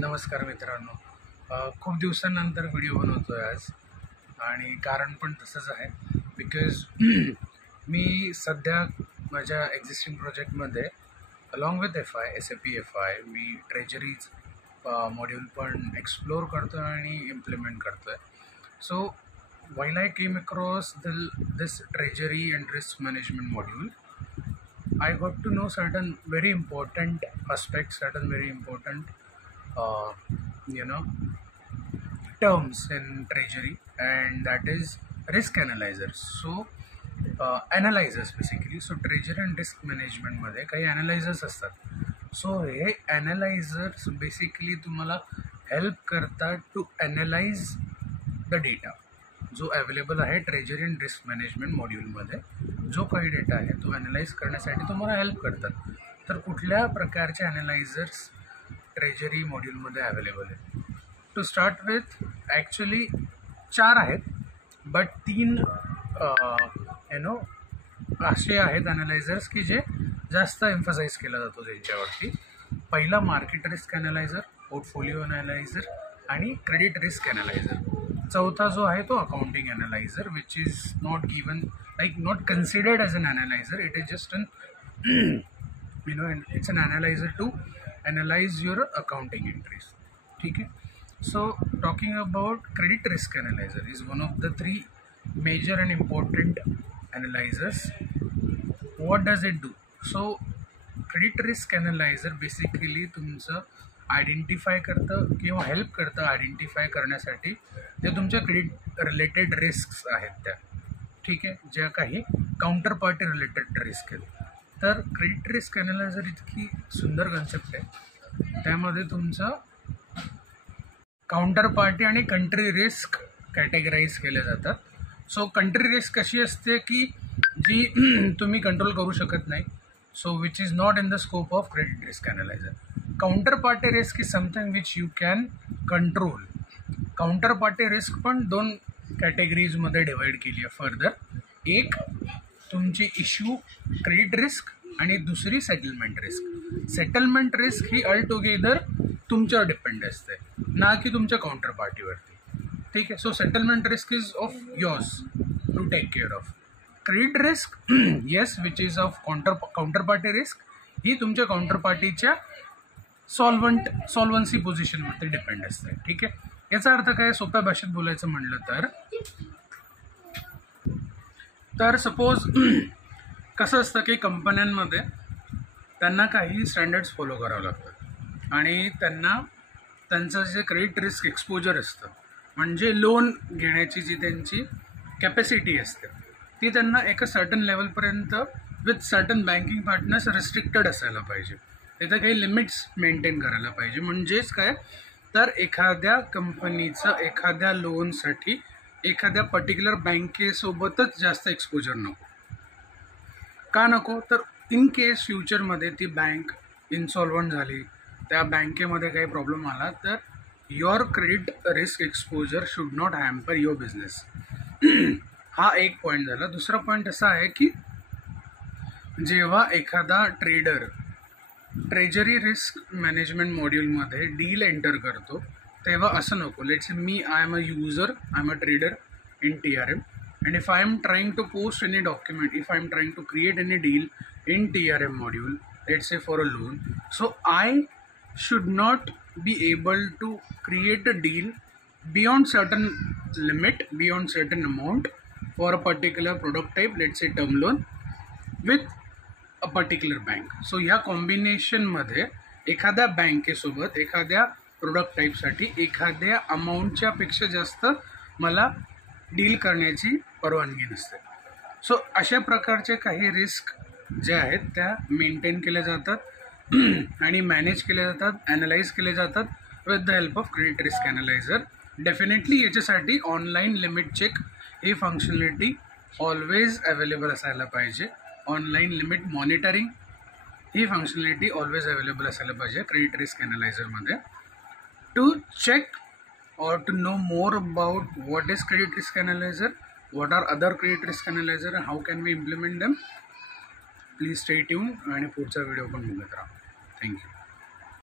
नमस्कार मित्रांनो, खूप दिवसांनंतर व्हिडिओ बनवतोय आज आणि कारण पण तसंच आहे बिकॉज मी सध्या माझ्या एक्झिस्टिंग प्रोजेक्टमध्ये along with SAP FI me treasuries module पण एक्सप्लोर करतो आहे आणि इम्प्लिमेंट करतो आहे. So while I came across this treasury and risk management module, I got to know certain very important aspects, certain very important uh, terms in treasury, and that is risk analyzers. So analyzers basically. So treasury and risk management मध्ये काही analyzers असतात. So हे analyzers basically तुम्हाला help करतात to analyse the data जो available आहे treasury and risk management मॉड्यूलमध्ये. जो काही डेटा आहे तो ॲनालाइज करण्यासाठी तुम्हाला हेल्प करतात. तर कुठल्या प्रकारचे ॲनालायझर्स ट्रेजरी मॉड्यूलमध्ये अवेलेबल आहे? टू स्टार्ट विथ ॲक्च्युली 4 आहेत, बट 3 असे आहेत ॲनालायझर्स की जे जास्त एम्फसाइज केला जातो त्यांच्यावरती. पहिला market risk analyser, portfolio analyser आणि क्रेडिट रिस्क ॲनालायझर. चौथा जो आहे तो accounting analyser, which is not given not considered as an analyser. It is just it's an analyzer to analyze your accounting entries. ठीक है. So talking about credit risk analyzer is one of the 3 major and important analyzers. What does it do? So credit risk analyzer basically तुमचं identify करतं किंवा help करतं identify करण्यासाठी जे तुमच्या credit related risk आहेत त्या. ठीक आहे, ज्या काही काउंटर पार्टी रिलेटेड रिस्क आहेत. तर क्रेडिट रिस्क ॲनालायझर इतकी सुंदर कन्सेप्ट आहे. त्यामध्ये तुमचं काउंटर पार्टी आणि कंट्री रिस्क कॅटेगराईज केले जातात. सो कंट्री रिस्क अशी असते की जी तुम्ही कंट्रोल करू शकत नाही, so which is not in the scope of credit risk analyser. Counter party risk is something which you can control. Counter party risk पण 2 कॅटेगरीजमध्ये डिवाईड केली आहे फर्दर. एक तुमची इश्यू क्रेडिट रिस्क आणि दुसरी सेटलमेंट रिस्क. सेटलमेंट रिस्क ही all together तुमच्यावर depend असते, ना की तुमच्या काउंटर पार्टीवरती. ठीक आहे. So settlement risk is of yours to take care of. Credit risk yes which is of counter party risk ही तुमच्या काउंटर पार्टीच्या सॉल्वन्सी पोझिशनवरती डिपेंड असते. ठीक आहे. याचा अर्थ काय, सोप्या भाषेत बोलायचं म्हणलं तर सपोज कसं असतं की कंपन्यांमध्ये त्यांना काही स्टँडर्ड्स फॉलो करावं लागतात आणि त्यांना त्यांचं जे क्रेडिट रिस्क एक्सपोजर असतं, म्हणजे लोन घेण्याची जी त्यांची कॅपॅसिटी असते, ती त्यांना एका सर्टन लेवलपर्यंत with certain banking partners restricted असायला पाहिजे. तिथं काही लिमिट्स मेंटेन करायला पाहिजे. म्हणजेच काय, तर एखाद्या कंपनीचं एखाद्या लोनसाठी एखाद्या पर्टिक्युलर बँकेसोबतच जास्त एक्सपोजर नको. का नको, तर इन केस फ्युचरमध्ये ती बँक इन्सॉल्वंट झाली, त्या बँकेमध्ये काही प्रॉब्लेम आला, तर your credit risk exposure should not hamper your business. हा एक पॉईंट झाला. दुसरा पॉईंट असा आहे की जेव्हा एखादा ट्रेडर ट्रेजरी रिस्क मॅनेजमेंट मॉड्यूलमध्ये डील एंटर करतो, तेव्हा असं नको, let's me I am a user, I am a trader in TRM, and if I am trying to post any document, if I am trying to create any deal in TRM module, let's say for a loan, so I should not be able to create a deal beyond certain limit, beyond certain amount for a particular product type, let's say term loan, with a particular bank. So ह्या कॉम्बिनेशनमध्ये एखाद्या बँकेसोबत एखाद्या product टाईपसाठी एखाद्या अमाऊंटच्या पेक्षा जास्त मला deal करण्याची परवानगी नसते. सो अशा प्रकारचे काही रिस्क ज्या आहेत त्या मेंटेन केल्या जातात आणि मॅनेज केल्या जातात, ॲनालाइज केले जातात with the help of credit risk analyser. Definitely याच्यासाठी ऑनलाईन लिमिट चेक ही फंक्शनॅलिटी ऑलवेज अवेलेबल असायला पाहिजे. ऑनलाईन लिमिट मॉनिटरिंग ही फंक्शनॅलिटी ऑलवेज अवेलेबल असायला पाहिजे क्रेडिट रिस्क ॲनालायझरमध्ये. To check or to know more about what is credit risk analyzer, what are other credit risk analyzer and how can we implement them, please stay tuned आणि पुढचा video पण बघत राहा. Thank you.